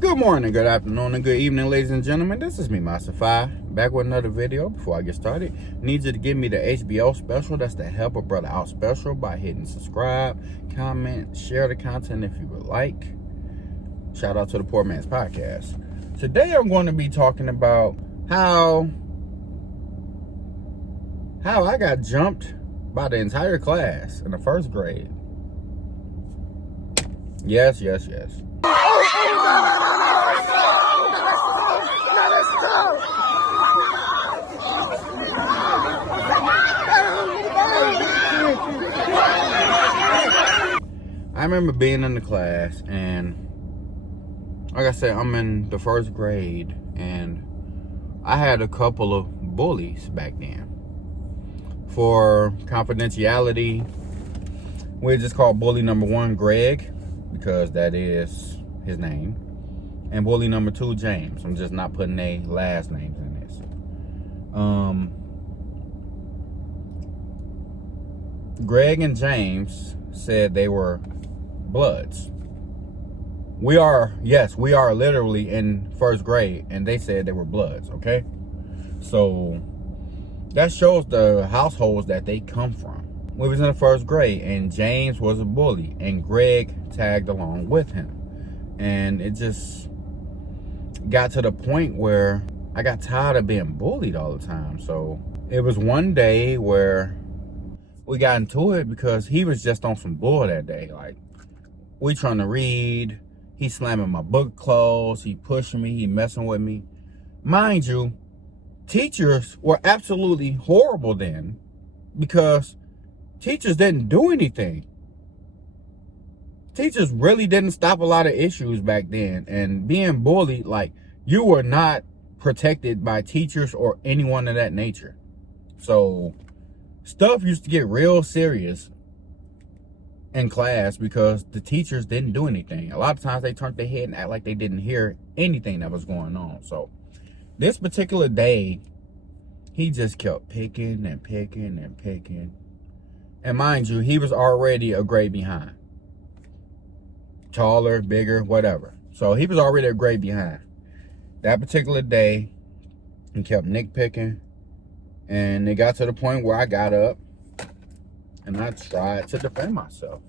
Good morning, good afternoon, and good evening, ladies and gentlemen. This is me, Master Five, back with another video. Before I get started, need you to give me the HBO special. That's the Help a Brother Out special by hitting subscribe, comment, share the content if you would like. Shout out to the Poor Man's Podcast. Today I'm going to be talking about how I got jumped by the entire class in the first grade. Yes. I remember being in the class, and like I said, I'm in the first grade, and I had a couple of bullies back then. For confidentiality, we just call bully number one Greg, because that is his name, and bully number two James. I'm just not putting their last names in this. Greg and James said they were Bloods. We are literally in first grade, and they said they were Bloods, okay? So that shows the households that they come from. We was in the first grade, and James was a bully, and Greg tagged along with him. And it just got to the point where I got tired of being bullied all the time. So it was one day where we got into it because he was just on some bull that day. Like, we trying to read, he slamming my book closed, he pushing me, he messing with me. Mind you, teachers were absolutely horrible then, because teachers didn't do anything. Teachers really didn't stop a lot of issues back then. And being bullied, like, you were not protected by teachers or anyone of that nature. So stuff used to get real serious in class because the teachers didn't do anything. A lot of times they turned their head and act like they didn't hear anything that was going on. So this particular day, he just kept picking and picking and picking. And mind you, he was already a grade behind. Taller, bigger, whatever. So he was already a grade behind. That particular day, he kept nitpicking. And it got to the point where I got up and I tried to defend myself.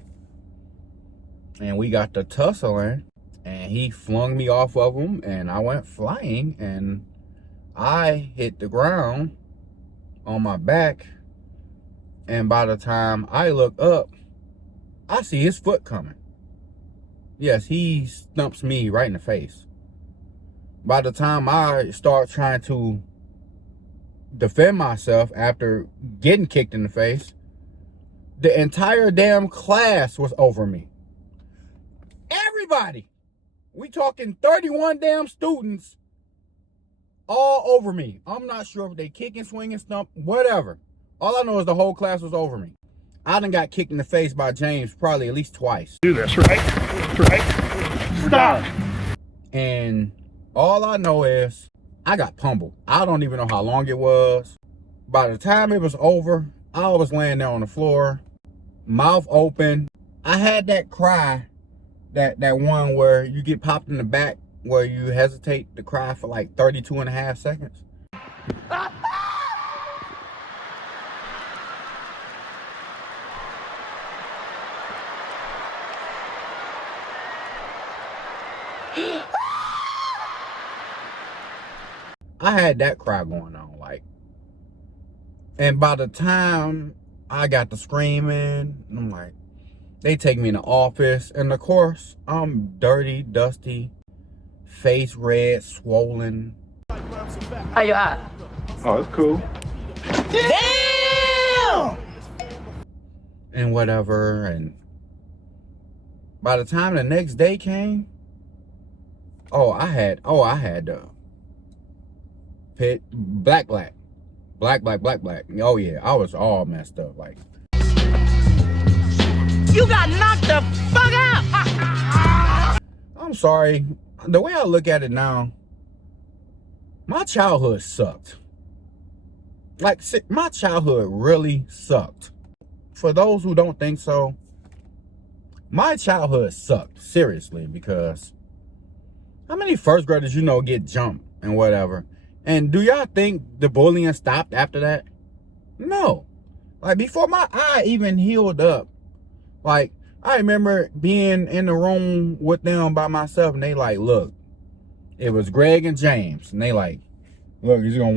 And we got to tussling, and he flung me off of him, and I went flying, and I hit the ground on my back. And by the time I look up, I see his foot coming. Yes, he stumps me right in the face. By the time I start trying to defend myself after getting kicked in the face, the entire damn class was over me. Everybody. We talking 31 damn students all over me. I'm not sure if they kicking, swinging, stump, whatever. All I know is the whole class was over me. I done got kicked in the face by James probably at least twice. Do this, right? Stop. And all I know is I got pummeled. I don't even know how long it was. By the time it was over, I was laying there on the floor, mouth open. I had that cry, that one where you get popped in the back, where you hesitate to cry for like 32 and a half seconds. I had that cry going on, like, and by the time I got to screaming, I'm like, they take me in the office, and of course, I'm dirty, dusty, face red, swollen. How you at? Oh, that's cool. Damn! And whatever, and by the time the next day came, I had pit black. Oh yeah, I was all messed up. Like, You got knocked the fuck out! I'm sorry. The way I look at it now, my childhood sucked. Like, my childhood really sucked. For those who don't think so, my childhood sucked, seriously, because How many first graders you know get jumped and whatever? And do y'all think the bullying stopped after that? No. Like, before my eye even healed up, like, I remember being in the room with them by myself, and they like, look, it was Greg and James, and they like, look, it's gonna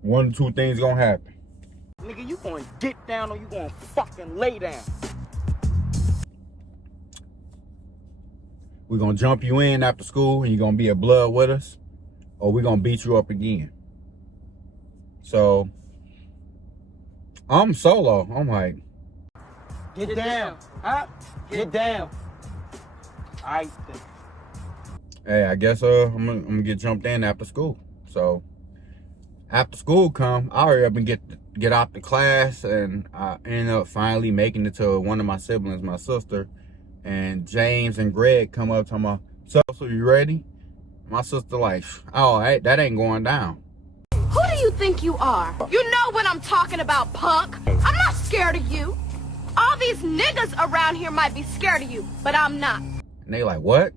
one or two things gonna happen. Nigga, you gonna get down or you gonna fucking lay down. We're gonna jump you in after school, and you're gonna be a blood with us, or we're gonna beat you up again. So, I'm solo. I'm like, Get down. Huh? Get down. Alright then. hey, I guess I'm gonna get jumped in after school. So after school come, I hurry up and get out the class, and I end up finally making it to one of my siblings, my sister, and James and Greg come up talking about, so you ready? My sister like, oh, hey, that ain't going down. Who do you think you are? You know what I'm talking about, punk. I'm not scared of you. All these niggas around here might be scared of you, but I'm not. And they like, what?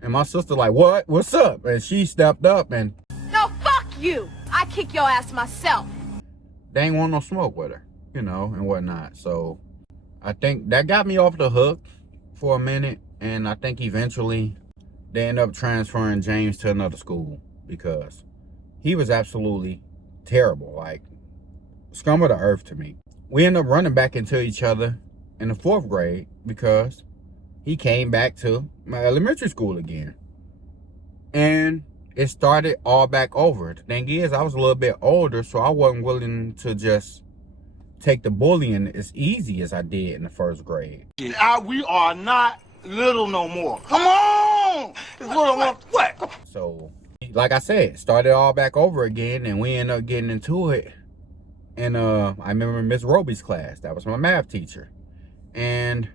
And my sister like, what? What's up? And she stepped up, and No, fuck you. I kick your ass myself. they ain't want no smoke with her, you know, and whatnot. So I think that got me off the hook for a minute, and I think eventually they end up transferring James to another school because he was absolutely terrible, like scum of the earth to me. We end up running back into each other in the 4th grade because he came back to my elementary school again. And it started all back over. The thing is, I was a little bit older, so I wasn't willing to just take the bullying as easy as I did in the 1st grade. We are not little no more. Come on! It's little one. What? So, like I said, started all back over again, and we ended up getting into it. And I remember Miss Roby's class. That was my math teacher. And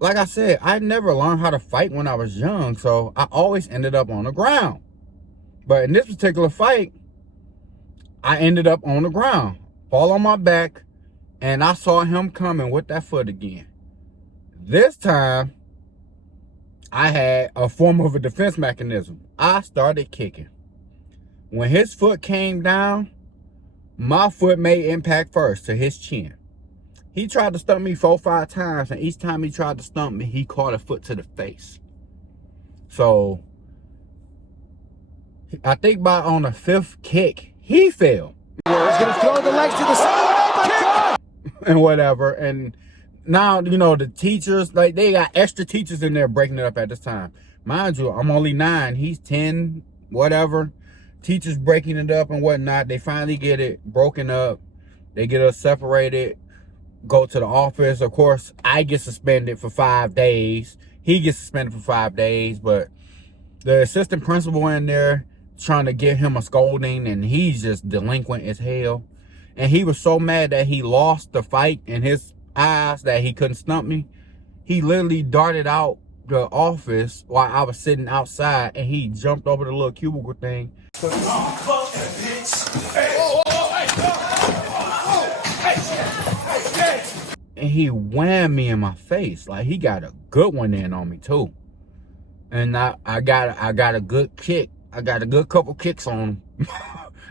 like I said, I never learned how to fight when I was young, so I always ended up on the ground. But in this particular fight, I ended up on the ground, fall on my back, and I saw him coming with that foot again. This time, I had a form of a defense mechanism. I started kicking. When his foot came down, my foot made impact first to his chin. He tried to stump me 4 or 5 times, and each time he tried to stump me, he caught a foot to the face. So, I think by on the 5th kick, he fell. He's gonna throw the legs to the side. And whatever. And now, you know, the teachers, like, they got extra teachers in there breaking it up at this time. Mind you, I'm only 9. He's 10, whatever. Teachers breaking it up and whatnot. They finally get it broken up. They get us separated. Go to the office. Of course, I get suspended for 5 days. He gets suspended for 5 days. But the assistant principal in there trying to give him a scolding, and he's just delinquent as hell. And he was so mad that he lost the fight in his eyes that he couldn't stump me. He literally darted out the office while I was sitting outside, and he jumped over the little cubicle thing. And he whammed me in my face. Like, he got a good one in on me too. And I got a good kick. I got a good couple kicks on him.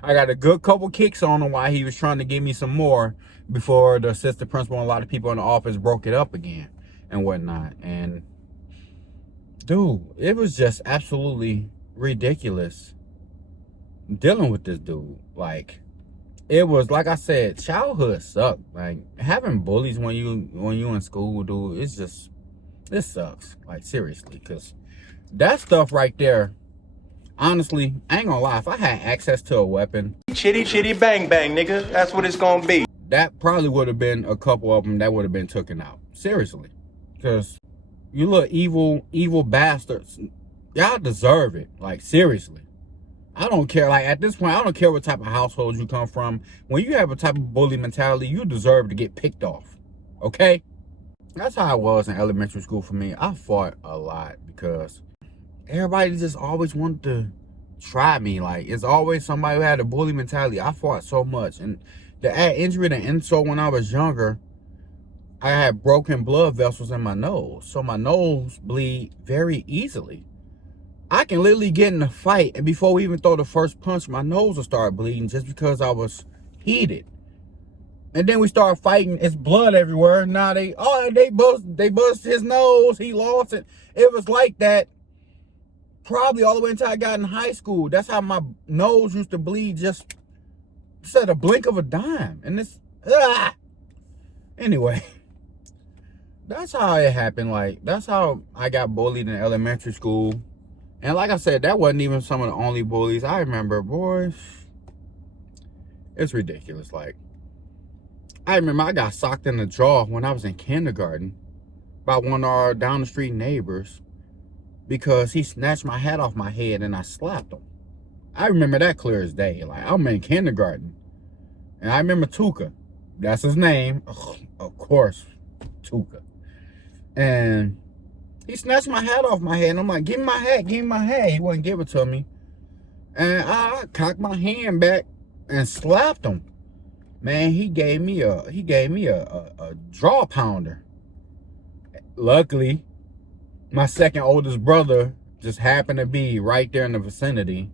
I got a good couple kicks on him while he was trying to give me some more before the assistant principal and a lot of people in the office broke it up again and whatnot. And dude, it was just absolutely ridiculous dealing with this dude. Like, it was, like I said, childhood sucked. Like, having bullies when you in school, dude, it's just, it sucks. Like, seriously, because that stuff right there, honestly, I ain't gonna lie, if I had access to a weapon, Chitty chitty bang bang, nigga. That's what it's gonna be. that probably would have been a couple of them that would have been taken out. Seriously. Because you little evil bastards, y'all deserve it. Like, seriously. I don't care. Like, at this point, I don't care what type of household you come from. When you have a type of bully mentality, you deserve to get picked off. Okay? That's how it was in elementary school for me. I fought a lot because everybody just always wanted to try me. Like, it's always somebody who had a bully mentality. I fought so much. And to add injury to insult, when I was younger, I had broken blood vessels in my nose. So my nose bleed very easily. I can literally get in a fight, and before we even throw the first punch, my nose will start bleeding just because I was heated. And then we start fighting. It's blood everywhere. Now they bust his nose. He lost it. It was like that probably all the way until I got in high school. That's how my nose used to bleed just at a blink of a dime. And it's anyway, that's how it happened. Like, that's how I got bullied in elementary school. And like I said, that wasn't even some of the only bullies. I remember, boys, it's ridiculous. Like, I remember I got socked in the jaw when I was in kindergarten by one of our down the street neighbors because he snatched my hat off my head and I slapped him. I remember that clear as day. Like, I'm in kindergarten. And I remember Tuka. That's his name. Ugh, of course, Tuka. And he snatched my hat off my head. And I'm like, give me my hat, give me my hat. He wouldn't give it to me. And I cocked my hand back and slapped him. Man, he gave me a jaw pounder. Luckily, my second oldest brother just happened to be right there in the vicinity.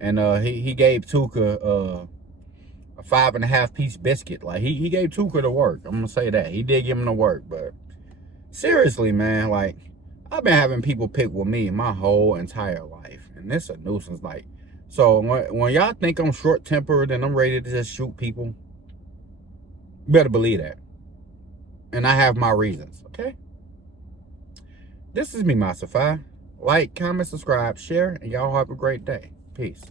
And he gave Tuka a 5.5 piece biscuit. Like, he gave Tuka the work. I'm gonna say that. He did give him the work. But seriously, man, like, I've been having people pick with me my whole entire life. And this a nuisance. Like, so when y'all think I'm short-tempered and I'm ready to just shoot people, you better believe that. And I have my reasons, okay? This is me, Masafai. Like, comment, subscribe, share, and y'all have a great day. Peace.